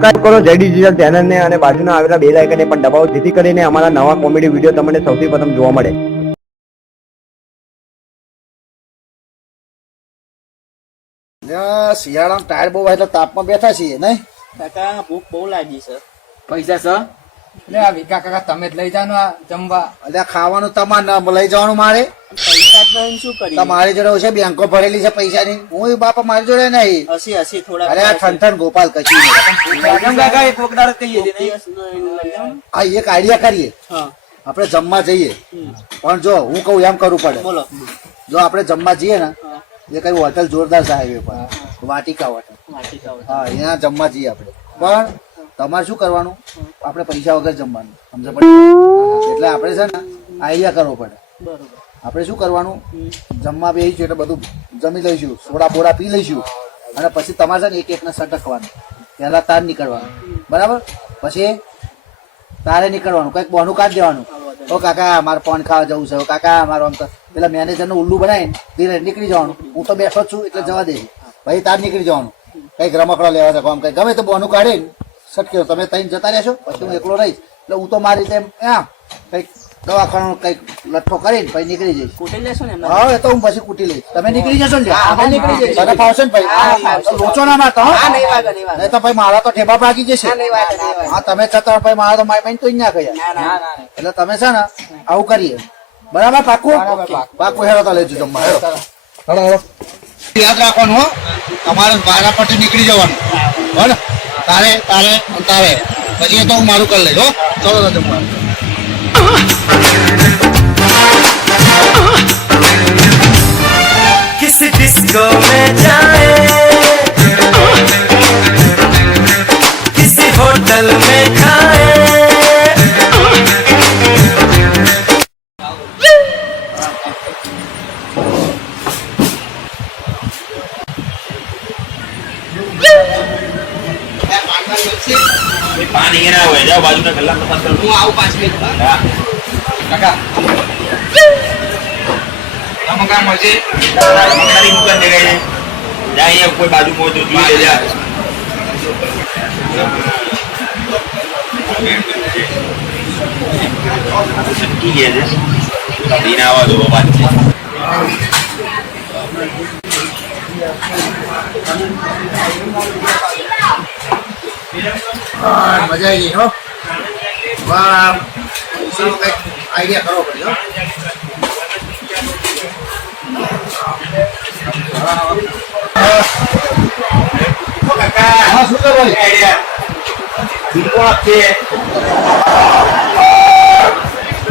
Subscribe કરો જય digital ચેનલને અને બાજુના આવેલા બેલ આઇકનને પણ દબાવો, જેથી કરીને અમારા નવા કોમેડી વિડીયો તમને સૌથી પ્રથમ જોવા મળે. શિયાળામાં ટાયર બહુ એટલે તાપમાં બેઠા છીએ નહીં કાકા ભૂખ બહુ લાગી છે. પૈસા છે એટલે આ વિકા કાકા તમે જ લઈ જાઓ આ જમવા. એટલે ખાવાનું તમારે લઈ જવાનું મારે. પૈસા જ નહીં શું કરી તમારી જોડે છે બેંકો ભરેલી છે પૈસાની. હું બાપા મારી જોડે નહીં. હસી હસી થોડા. અરે આ ઠંઠન ગોપાલ કચી કાકા એક વખત કહીએ છીએ આ એક આઈડિયા કરીએ. આપણે જમવા જઈએ પણ જો હું કહું એમ કરવું પડે. બોલો. જો આપણે જમવા જઈએ ને એ કઈ હોટલ જોરદાર છે હાઈવે પર વાટિકા હોટલ. હા અહીંયા જમવા જઈએ આપણે. પણ તમારે શું કરવાનું, આપણે પૈસા વગર જમવાનું સમજ પડે. એટલે આપણે છે ને આઈડિયા કરવો પડે. આપણે શું કરવાનું, જમવા બેસીશું એટલે બધું જમી લઈશું, સોડા બોડા પી લઈશું અને પછી તમારે છે ને એક એકને સટકવાનું. પહેલા તાર નીકળવાનું બરાબર, પછી તારે નીકળવાનું, કંઈક બોનું કાઢ દેવાનું. ઓ કાકા મારે પાન ખાવા જવું છે, કાકા મારો આમ પેલા મેનેજરનું ઉલ્લુ બનાવીને ધીરે નીકળી જવાનું. હું તો બેઠો જ છું એટલે જવા દે ભાઈ, તાર નીકળી જવાનું. કંઈક રમકડા લેવા છે, કામ કંઈક ગમે તો બોનું કાઢીને સટક્યો તમે તઈને જતા રહેશો. પછી હું એકલો રહીશ એટલે હું તો મારી રીતે એમ કંઈક દવાખાનું કંઈક લઠ્ઠો કરીને પછી નીકળી જઈશ. કુટી લેશો ને? હા એ તો હું પછી કૂટી લઈશ. તમે નીકળી જશો ને? નીકળી જઈશ. તને ફાવશે ને ભાઈ? લોચો ના મારતો નહીં તો ભાઈ મારા તો ઠેબા ભાગી જશે. હા તમે છતાં ભાઈ મારા તો માઈ તો ના કહ્યા. એટલે તમે છે ને આવું કરીએ બરાબર? પાકું પાકું. હેરો તો લેજો જમવા. હેરો યાદ રાખવાનું હો, તમારે વારા પરથી નીકળી જવાનું. બરાબર? તારે તારે તારે પછી તો હું મારું કરી લઈશ. હો ચલો તો જમવા. किस डिस्को में जाए, किसी होटल में खाए. पानी गिरा हुआ है, जाओ बाजू का गल्ला पास करो. હું આવું 5 મિનિટ કાકા કામ કામ મળશે. मकानी दुकान दे गए जा, ये कोई बाजू को तो ले जा. ठीक है जी, दिन आवा दो बात છે. મજા આવી ગઈ હો. વાહ કંઈક આઈડિયા કરવો પડે હો. હા શું કરો આઈડિયા બિલકુલ આપશે.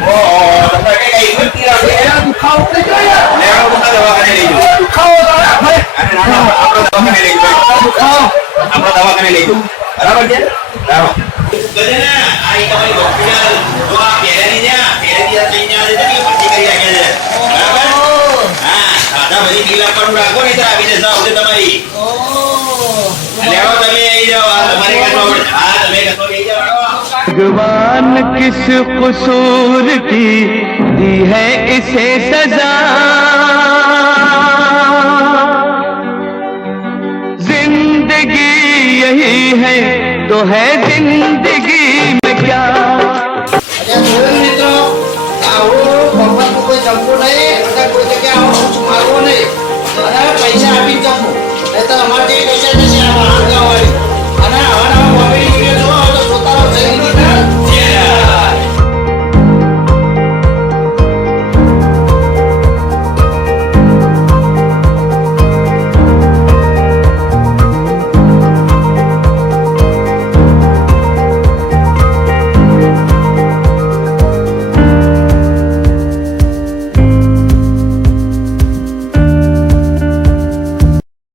ઓ તમે કઈ ઇમરતી રાખે દુખાવો થઈ ગયો. લેવા બધા દવાખાને લઈ જાઓ. દુખાવો ભાઈ, અરે ના ના, આપણો દવાખાને લઈ જાઓ. દુખાવો આપણો દવાખાને લઈ જાઓ. બરાબર છે? બરાબર. કરે ને આ તમારી હોસ્પિટલ જો આ પહેરેની છે, પહેરેની આ લઈને આવે છે કે પછી કરી રાખે છે. બરાબર? હા, સાદા બધી બિલ આપવાનું રાખો ને તો આવી જશે આવશે તમારી. લેવો તમે આવી જાઓ. આ તમારે કાઢવા પડે. હા તમે કશો લઈ જાઓ. भगवान किस कसूर की दी है इसे सजा, जिंदगी यही है तो है जिंदगी में क्या. મિત્રો આવું ભગવાન કોઈ જમવું નહીં અને કોઈ જગ્યાએ આવું મારવો નહીં અને પૈસા આપી જમવું. નહીં તો અમારે પૈસા જશે આમાં આગળ વાળી.